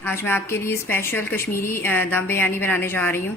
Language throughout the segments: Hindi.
आज मैं आपके लिए स्पेशल कश्मीरी दम बिरयानी बनाने जा रही हूँ।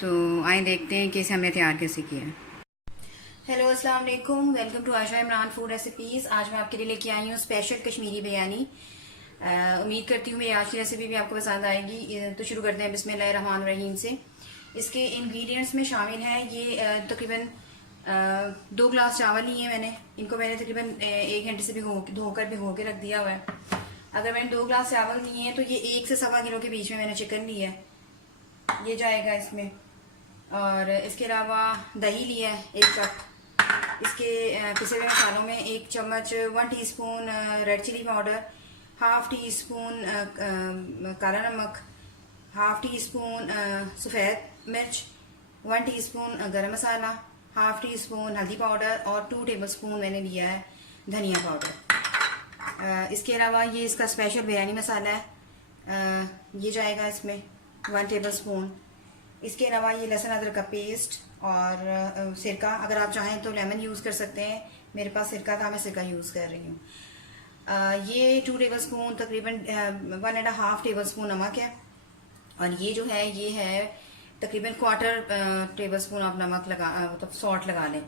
तो आए देखते हैं कि इसे हमने तैयार कैसे किया है। हेलो, अस्सलाम वालेकुम, welcome to Asha Imran food recipes. आज मैं आपके लिए लेके आई हूँ स्पेशल कश्मीरी बिरयानी। उम्मीद करती हूँ मेरी आज की रेसिपी भी आपको पसंद आएगी। तो शुरू करते हैं बिस्मिल्लाहिर्रहमानिर्रहीम से। इसके इंग्रेडिएंट्स में शामिल है ये तकरीबन 2 गिलास चावल लिए हैं मैंने। इनको मैंने तकरीबन 1 घंटे से भिगो के रख दिया हुआ है। अगर मैंने 2 गिलास चावल लिए हैं तो ये 1 से सवा किलो के बीच में मैंने चिकन लिया है, ये जाएगा इसमें। और इसके अलावा दही लिया है 1 कप। इसके पिसे हुए मसालों में 1 चम्मच 1 teaspoon red chilli powder, half teaspoon काला नमक, हाफ टी स्पून सफ़ेद मिर्च, 1 टीस्पून गरम मसाला, हाफ टी स्पून हल्दी पाउडर और 2 टेबलस्पून मैंने लिया है धनिया पाउडर। इसके अलावा ये इसका स्पेशल बिरयानी मसाला है, ये जाएगा इसमें 1 टेबलस्पून। इसके अलावा ये लहसुन अदरक का पेस्ट और सिरका, अगर आप चाहें तो लेमन यूज़ कर सकते हैं। मेरे पास सिरका था, मैं सिरका यूज़ कर रही हूँ। ये 2 टेबलस्पून तकरीबन 1.5 टेबलस्पून नमक है। और ये जो है ये है तकरीबन 1/4 टेबलस्पून आप नमक लगा मतलब सॉल्ट लगा लें।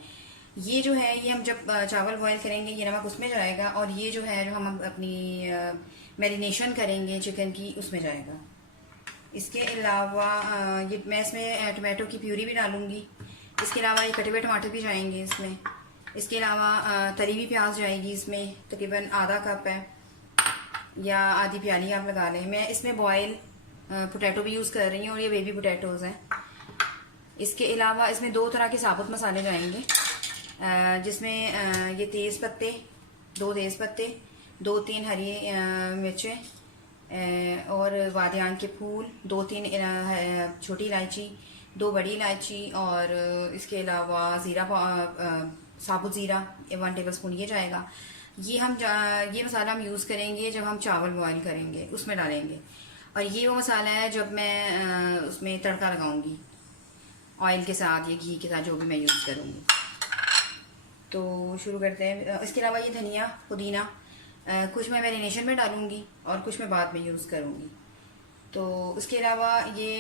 ये जो है ये हम जब चावल बॉयल करेंगे ये नमक उसमें जाएगा, और ये जो है जो हम अपनी मैरिनेशन करेंगे चिकन की उसमें जाएगा। इसके अलावा ये मैं इसमें टमाटो की प्यूरी भी डालूंगी। इसके अलावा ये कटे हुए टमाटर भी जाएंगे इसमें। इसके अलावा तली हुई प्याज जाएगी इसमें, तकरीबन आधा कप है या आधी प्याली आप लगा लें। मैं इसमें बॉयल पोटैटो भी यूज़ कर रही हूँ और ये बेबी पोटैटोज़ हैं। इसके अलावा इसमें 2 तरह के साबुत मसाले जाएंगे, जिसमें ये तेज़ पत्ते, 2 तेज़ पत्ते, 2-3 हरी मिर्चें और बादियान के फूल, 2-3 छोटी इलायची, 2 बड़ी इलायची, और इसके अलावा ज़ीरा, साबुत ज़ीरा 1 टेबलस्पून ये जाएगा। ये मसाला हम यूज़ करेंगे जब हम चावल बॉयल करेंगे उसमें डालेंगे। और ये वो मसाला है जब मैं उसमें तड़का लगाऊंगी ऑयल के साथ या घी के साथ, जो भी मैं यूज़ करूँगी। तो शुरू करते हैं। इसके अलावा ये धनिया, पुदीना कुछ मैं मैरिनेशन में डालूंगी और कुछ मैं बाद में यूज़ करूँगी। तो इसके अलावा ये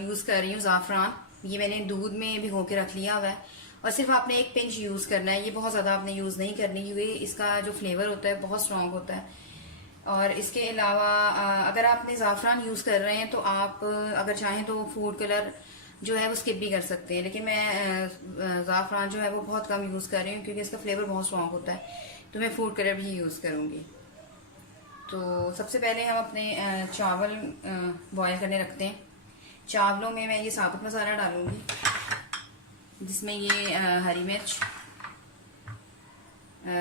यूज़ कर रही हूँ ज़ाफ़रान। ये मैंने दूध में भिगो के रख लिया हुआ है और सिर्फ आपने 1 पिंच यूज़ करना है। ये बहुत ज़्यादा आपने यूज़ नहीं करनी, क्योंकि इसका जो फ्लेवर होता है बहुत स्ट्रॉन्ग होता है। और इसके अलावा अगर आपने ज़ाफ़रान यूज़ कर रहे हैं तो आप अगर चाहें तो फूड कलर जो है वो स्किप भी कर सकते हैं, लेकिन मैं ज़ाफ़रान जो है वो बहुत कम यूज़ कर रही हूँ क्योंकि इसका फ्लेवर बहुत स्ट्रॉन्ग होता है। तो मैं फूड कलर भी यूज़ करूँगी। तो सबसे पहले हम अपने चावल बॉयल करने रखते हैं। चावलों में मैं ये साबुत मसाला डालूँगी, जिसमें ये हरी मिर्च,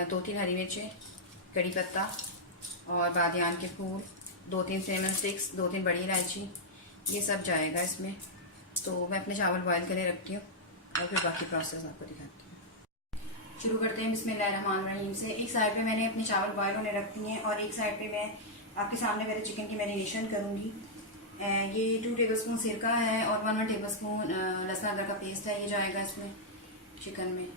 2-3 हरी मिर्चें, कड़ी पत्ता और बादियान के फूल, 2-3 सिनेमन स्टिक्स, 2-3 बड़ी इलायची, ये सब जाएगा इसमें। तो मैं अपने चावल बॉयल करने रखती हूँ और फिर बाकी प्रोसेस आपको दिखाती हूँ। शुरू करते हैं बिस्मिल्लाहिर्रहमानिर्रहीम से। एक साइड पे मैंने अपने चावल बॉयल होने रख दिए हैं और एक साइड पे मैं आपके सामने मेरे चिकन की मैरिनेशन करूँगी। ये 2 टेबलस्पून सिरका है और 1 टेबलस्पून लहसुन अदरक का पेस्ट है, ये जाएगा इसमें चिकन में।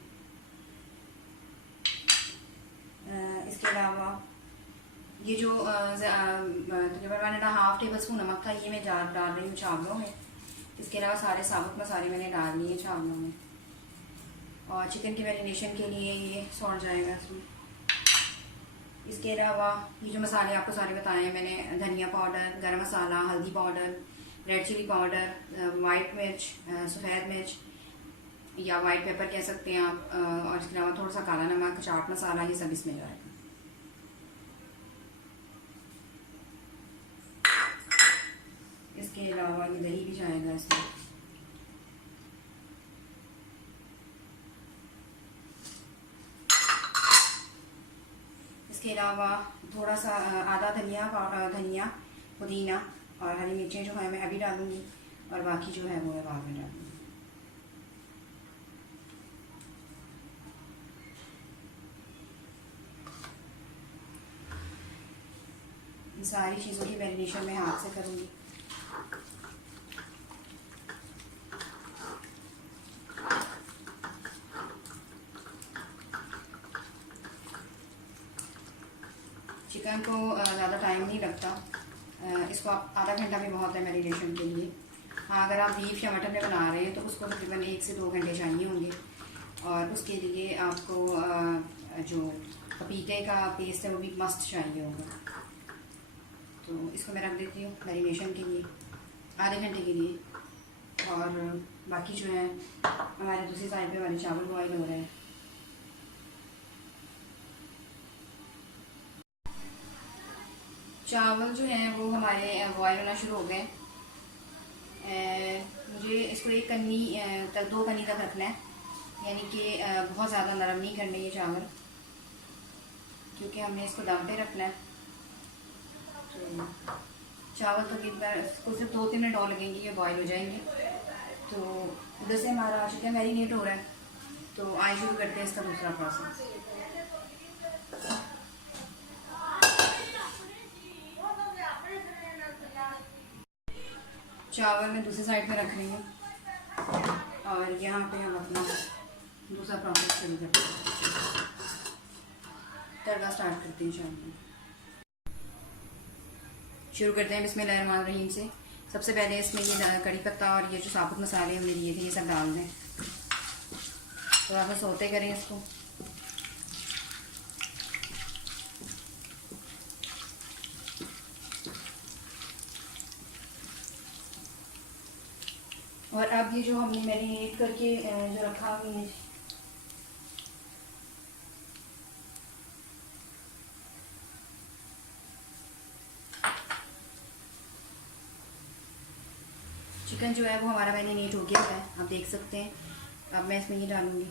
इसके अलावा ये जो तकरीबन 1.5 टेबलस्पून नमक था ये मैं डाल रही हूँ चावलों में। इसके अलावा सारे साबुत मसाले मैंने डाल लिए चावलों में। और चिकन की मैरिनेशन के लिए ये सॉल्ट जाएगा इसमें। इसके अलावा ये जो मसाले आपको सारे बताए हैं मैंने, धनिया पाउडर, गरम मसाला, हल्दी powder, red chilli powder, white मिर्च, सफ़ेद मिर्च या वाइट पेपर कह सकते हैं आप, और इसके अलावा थोड़ा सा काला नमक, चाट मसाला, ये सब इसमें जाएगा। इसके अलावा ये दही भी जाएगा इसमें। इसके अलावा थोड़ा सा आधा धनिया, पुदीना और हरी मिर्चें जो है मैं अभी डालूंगी, और बाकी जो है वो मैं बाद में डालूंगी। इन सारी चीज़ों की मैरिनेशन मैं हाथ से करूँगी। चिकन को ज़्यादा टाइम नहीं लगता, इसको आप आधा घंटा भी बहुत है मैरिनेशन के लिए। हाँ, अगर आप बीफ या मटन में बना रहे हैं तो उसको तकरीबन 1 से 2 घंटे चाहिए होंगे। और उसके लिए आपको जो पपीते का पेस्ट है वो भी मस्त चाहिए होगा। तो इसको मैं रख देती हूँ मैरिनेशन के लिए आधे घंटे के लिए। और बाकी जो है हमारे दूसरी साइड पे हमारे चावल बॉयल हो रहे हैं। चावल जो हैं वो हमारे बॉयल होना शुरू हो गए। मुझे इसको एक कन्नी तक 2 कन्नी तक रखना है, यानी कि बहुत ज़्यादा नरम नहीं करने ये चावल, क्योंकि हमने इसको दम पे रखना है। तो चावल तकरीबन इसको सिर्फ 2-3 मिनट और लगेंगे, ये बॉयल हो जाएंगे। तो उधर से हमारा चिकन मैरिनेट हो रहा है, तो आइए शुरू करते हैं इसका दूसरा प्रोसेस। चावल मैं दूसरी साइड पे रख रही हूँ और यहाँ पे हम अपना दूसरा प्रोसेस शुरू करते हैं। तड़का स्टार्ट करते हैं चावल शुरू करते हैं बिस्मिल्लाहिर्रहमानिर्रहीम से। सबसे पहले इसमें ये कड़ी पत्ता और ये जो साबुत मसाले हमने लिए थे ये सब डाल दें। थोड़ा सा सोते करें इसको। और अब ये जो हमने मैरिनेट करके जो रखा हुआ है, चिकन जो है वो हमारा मैरिनेट हो गया है, आप देख सकते हैं। अब मैं इसमें ये डालूंगी।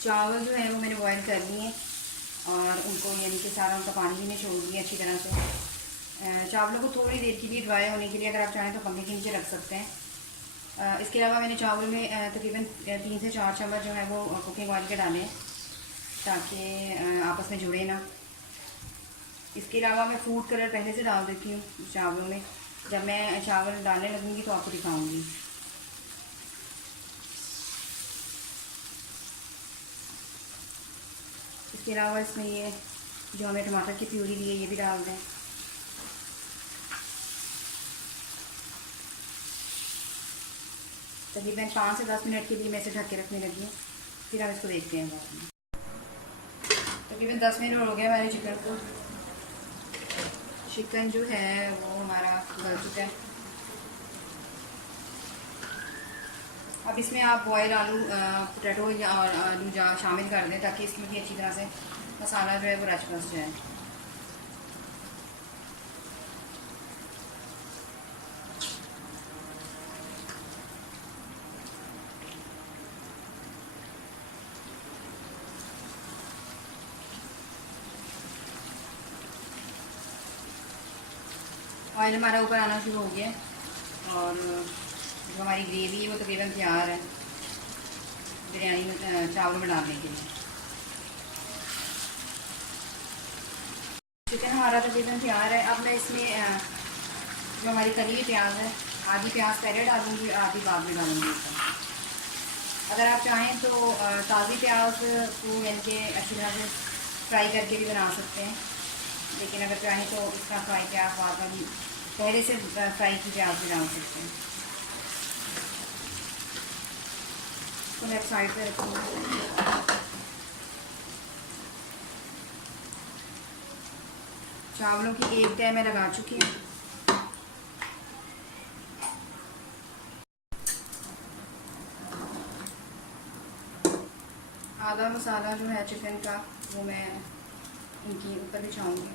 चावल जो है वो मैंने बॉईल कर लिए हैं और उनको यानी कि सारा उनका पानी भी निचोड़ दिया अच्छी तरह से। चावलों को थोड़ी देर के लिए ड्राई होने के लिए अगर आप चाहें तो पंखे के नीचे रख सकते हैं। इसके अलावा मैंने चावल में तकरीबन 3 से 4 चम्मच जो है वो कुकिंग ऑयल के डाले हैं ताकि आपस में जुड़े ना। इसके अलावा मैं फूड कलर पहले से डाल देती हूँ चावलों में, जब मैं चावल डालने लगूँगी तो आपको दिखाऊँगी। इसके अलावा इसमें ये जो हमें टमाटर की प्यूरी दी है ये भी डाल दें। तकरीबन 5 से 10 मिनट के लिए मैं इसे ढक के रखने लगी हूँ, फिर हम इसको देखते हैं बाद में। तकरीबन 10 मिनट हो गए हमारे चिकन को। चिकन जो है वो हमारा गल चुका है। अब इसमें आप बॉयल आलू पोटैटो या आलू शामिल कर दें ताकि इसमें भी अच्छी तरह से मसाला जो है वो रच बस जाए। ऑयल हमारा ऊपर आना शुरू हो गया और जो हमारी ग्रेवी है वो तकरीबन तैयार है बिरयानी में चावल में डालने के लिए। चिकन हमारा तकरीबन तैयार है। अब मैं इसमें जो हमारी तली हुई प्याज है, आधी प्याज पहले डालूंगी और आधी बाद में डालूंगी। अगर आप चाहें तो ताज़ी प्याज को यानी कि अच्छी तरह से फ्राई करके भी बना सकते हैं, लेकिन अगर चाहें तो इसका फ्राई प्याज बाद में पहले से फ्राई की प्याज भी डाल सकते हैं। तो मैं साइड पे रखूँगी। चावलों की एक तय मैं लगा चुकी हूँ। आधा मसाला जो है चिकन का वो मैं इनकी ऊपर बिछाऊँगी।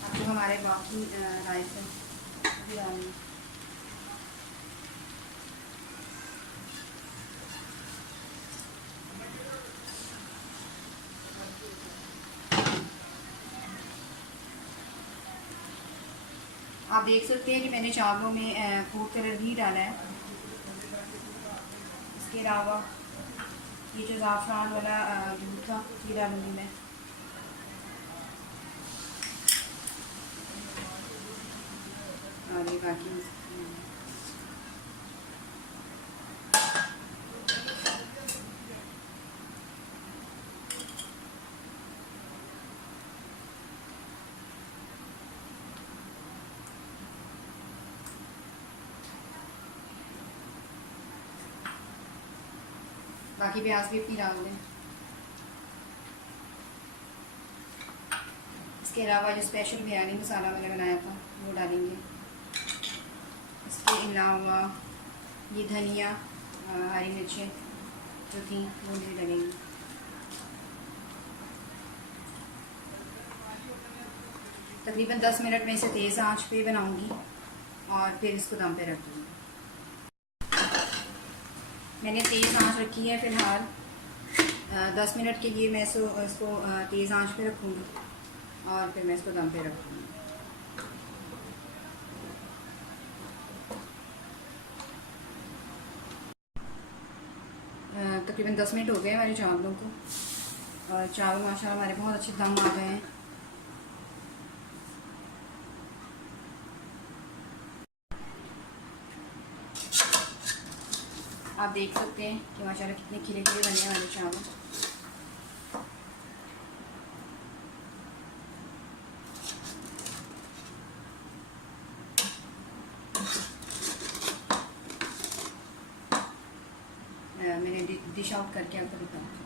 अब जो हमारे बाकी राइस है भी डालेंगे। आप देख सकते हैं कि मैंने चावलों में फूड कलर भी डाला है। इसके अलावा ये जो ज़ाफ़रान वाला दूध था ये डालूँगी मैं। और ये बाकी बाकी प्याज भी अपनी डाल दें। इसके अलावा जो स्पेशल बिरयानी मसाला मैंने बनाया था वो डालेंगे। इसके अलावा ये धनिया हरी मिर्चें जो थी वो भी डालेंगी। तकरीबन 10 मिनट में इसे तेज़ आंच पे बनाऊंगी और फिर इसको दम पे रख दूँगी। मैंने तेज़ आंच रखी है फ़िलहाल 10 मिनट के लिए। मैं इसको तेज़ आंच पे रखूँगी और फिर मैं इसको दम पे रखूँगी। तकरीबन 10 मिनट हो गए हमारे चावलों को और चावल माशाल्लाह हमारे बहुत अच्छे दम आ गए हैं। आप देख सकते हैं कि माशाल्लाह कितने खिले खिले बने हमारे चावल। मैंने डिश आउट करके आपको दिखाऊंगी।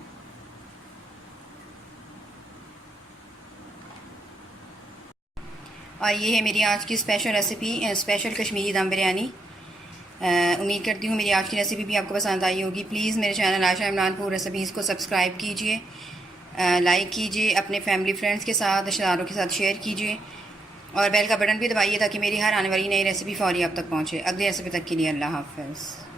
और ये है मेरी आज की स्पेशल रेसिपी, स्पेशल कश्मीरी दम बिरयानी। उम्मीद करती हूँ मेरी आज की रेसिपी भी आपको पसंद आई होगी। प्लीज़ मेरे channel Ayesha Imran food recipes को सब्सक्राइब कीजिए, लाइक कीजिए, अपने फैमिली फ्रेंड्स के साथ, रिश्तेदारों के साथ शेयर कीजिए और बेल का बटन भी दबाइए ताकि मेरी हर आने वाली नई रेसिपी फौरी आप तक पहुँचे। अगली रेसिपी तक के लिए अल्लाह हाफ़िज़।